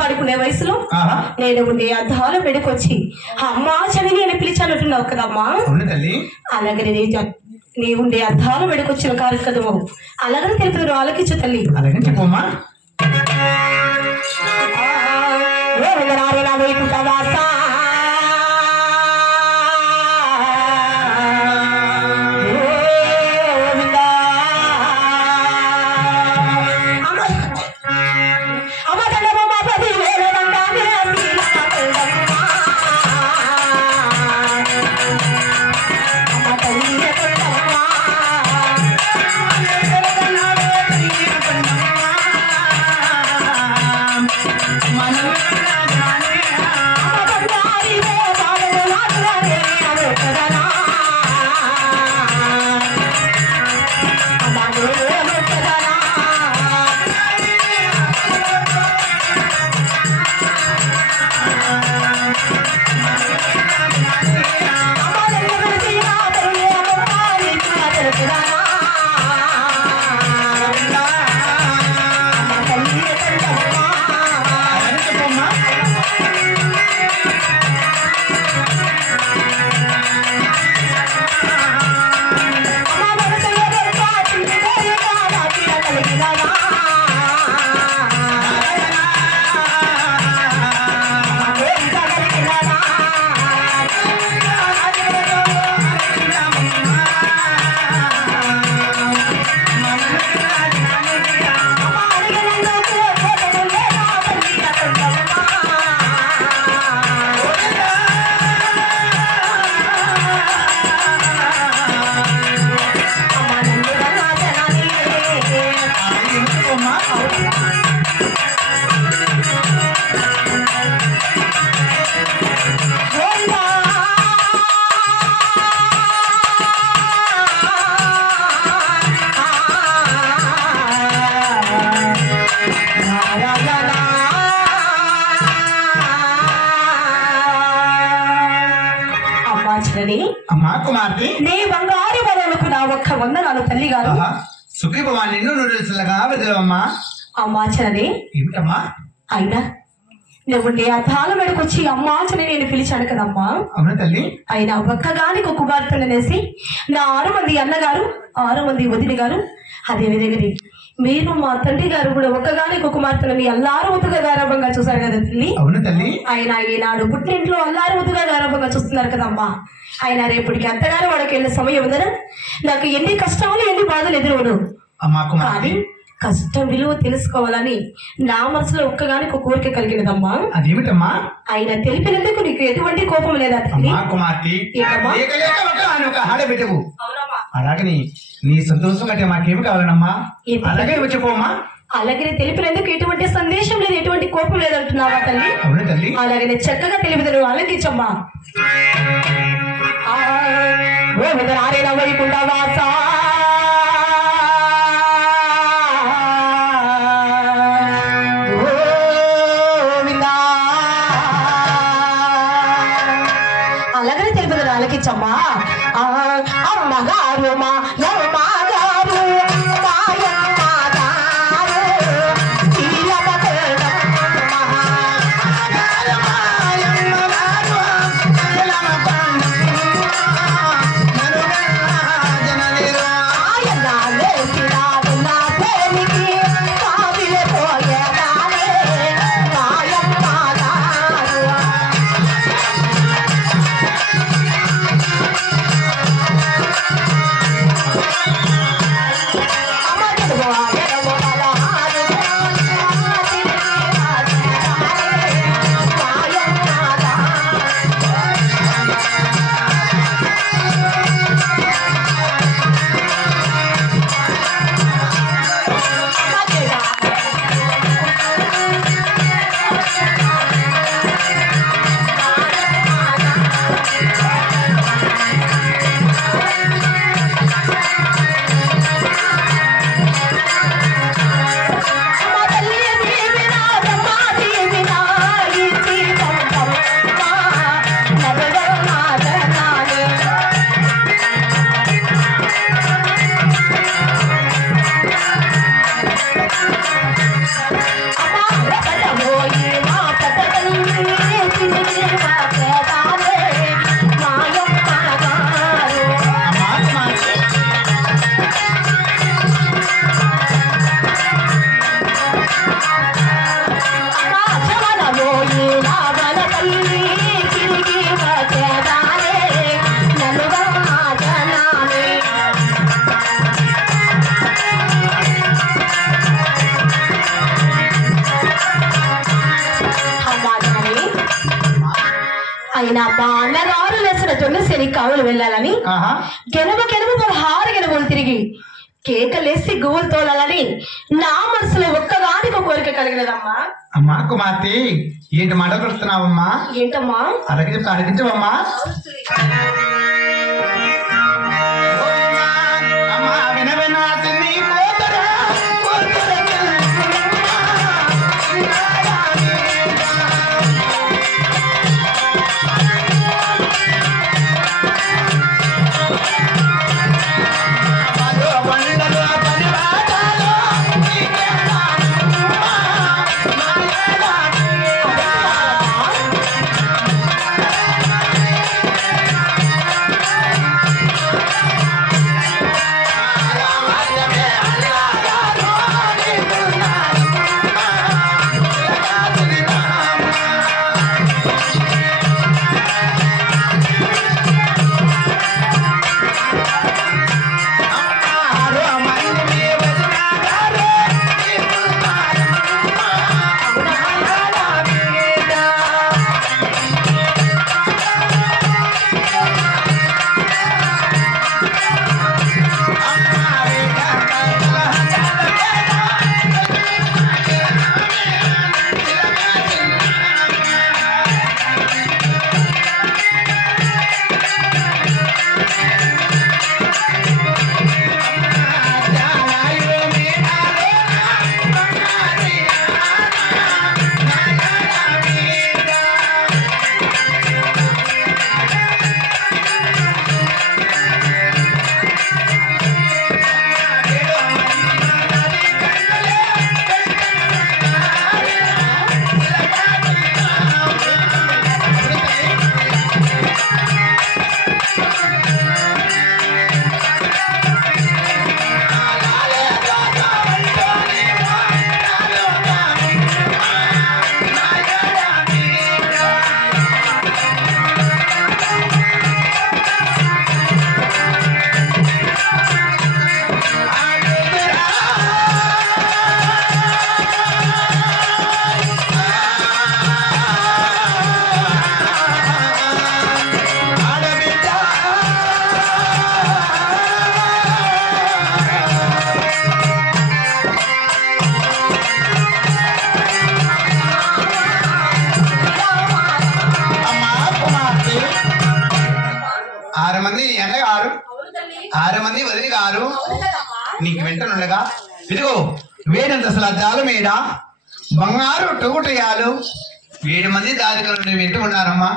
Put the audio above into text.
పాడుకునే వయసులో నేను ఉండే అద్దాలు పెడుకొచ్చి అమ్మా చదివి అని పిలిచానంటున్నావు కదమ్మా. అలాగే నీ ఉండే అద్దాలు పెడుకొచ్చిన కార్యక్రమం అలాగని తెలుపుతున్నారు. ఆలకించు తల్లి. అలాగే చెప్పమ్మా. అమ్మా కుమార్తె, నీ బంగారు వరలకు నా ఒక్క వందనాలు తల్లి గారు. సుఖీభవా నిన్ను నూరుగా వెదలమ్మా. అమ్మా చరణి, ఏమిటమ్మా? అయినా నువ్వు నీ అర్థాల మెడకొచ్చి అమ్మా చని నేను పిలిచాను కదమ్మా. అవునా తల్లి? అయినా ఒక్కగానికి ఒక కుమార్తెననేసి నా 6 మంది అన్నగారు 6 మంది వదిన గారు అదేవిధంగా మీరు మా తండ్రి గారు కూడా ఒక్కగానికి ఒక కుమార్తెని అల్లారుముద్దుగా గారాభంగా చూశారు కదా తల్లి. అవును తల్లి. అయినా ఈనాడు పుట్టింట్లో అల్లారుముద్దుగా గారాభంగా చూస్తున్నారు కదమ్మా. అయినా రేపటికి అత్తగారు వాడికి వెళ్ళే సమయం ఉందనా నాకు ఎన్ని కష్టాలు ఎన్ని బాధలు ఎదురవను. కానీ కష్టం విలువ తెలుసుకోవాలని నా మనసులో ఒక్కగానికి ఒక కోరిక కలిగినదమ్మా. అదేమిటమ్మా? ఆయన తెలిపినందుకు నీకు ఎటువంటి కోపం లేదా తల్లి? అలాగని నీ సంతోషం అంటే మాకేమి కావాలనమ్మా? అలాగే వచ్చిపోమ్మా. అలాగే తెలిపినందుకు ఎటువంటి సందేశం లేదు, ఎటువంటి కోపం లేదంటున్నావా తల్లి? అవును తల్లి. అలాగే చక్కగా తెలిపిదను ఆలకించమ్మా. వైకుంఠ వాస అలాగనే తెలిపిదను ఆలకించమ్మా. అమ్మగారు మా ఆయన మా అన్నగారు లేసిన జొన్న శని కావులు వెళ్ళాలని గెలువ 16 గెలువలు తిరిగి కేకలేసి గువ్వలు తోలాలని నా మనసులో ఒక్కగానికి కోరిక కలిగినదమ్మా. అమ్మా కుమార్తె, ఏంటి మాట పడుతున్నావమ్మా? ఏంటమ్మా? అడిగించవమ్మా. నీకు వెంటనుండగా ఇదిగో వేడంత అసలు మీద బంగారు టొగుటయాలు 7 మంది దారికలు వెంట ఉన్నారమ్మా.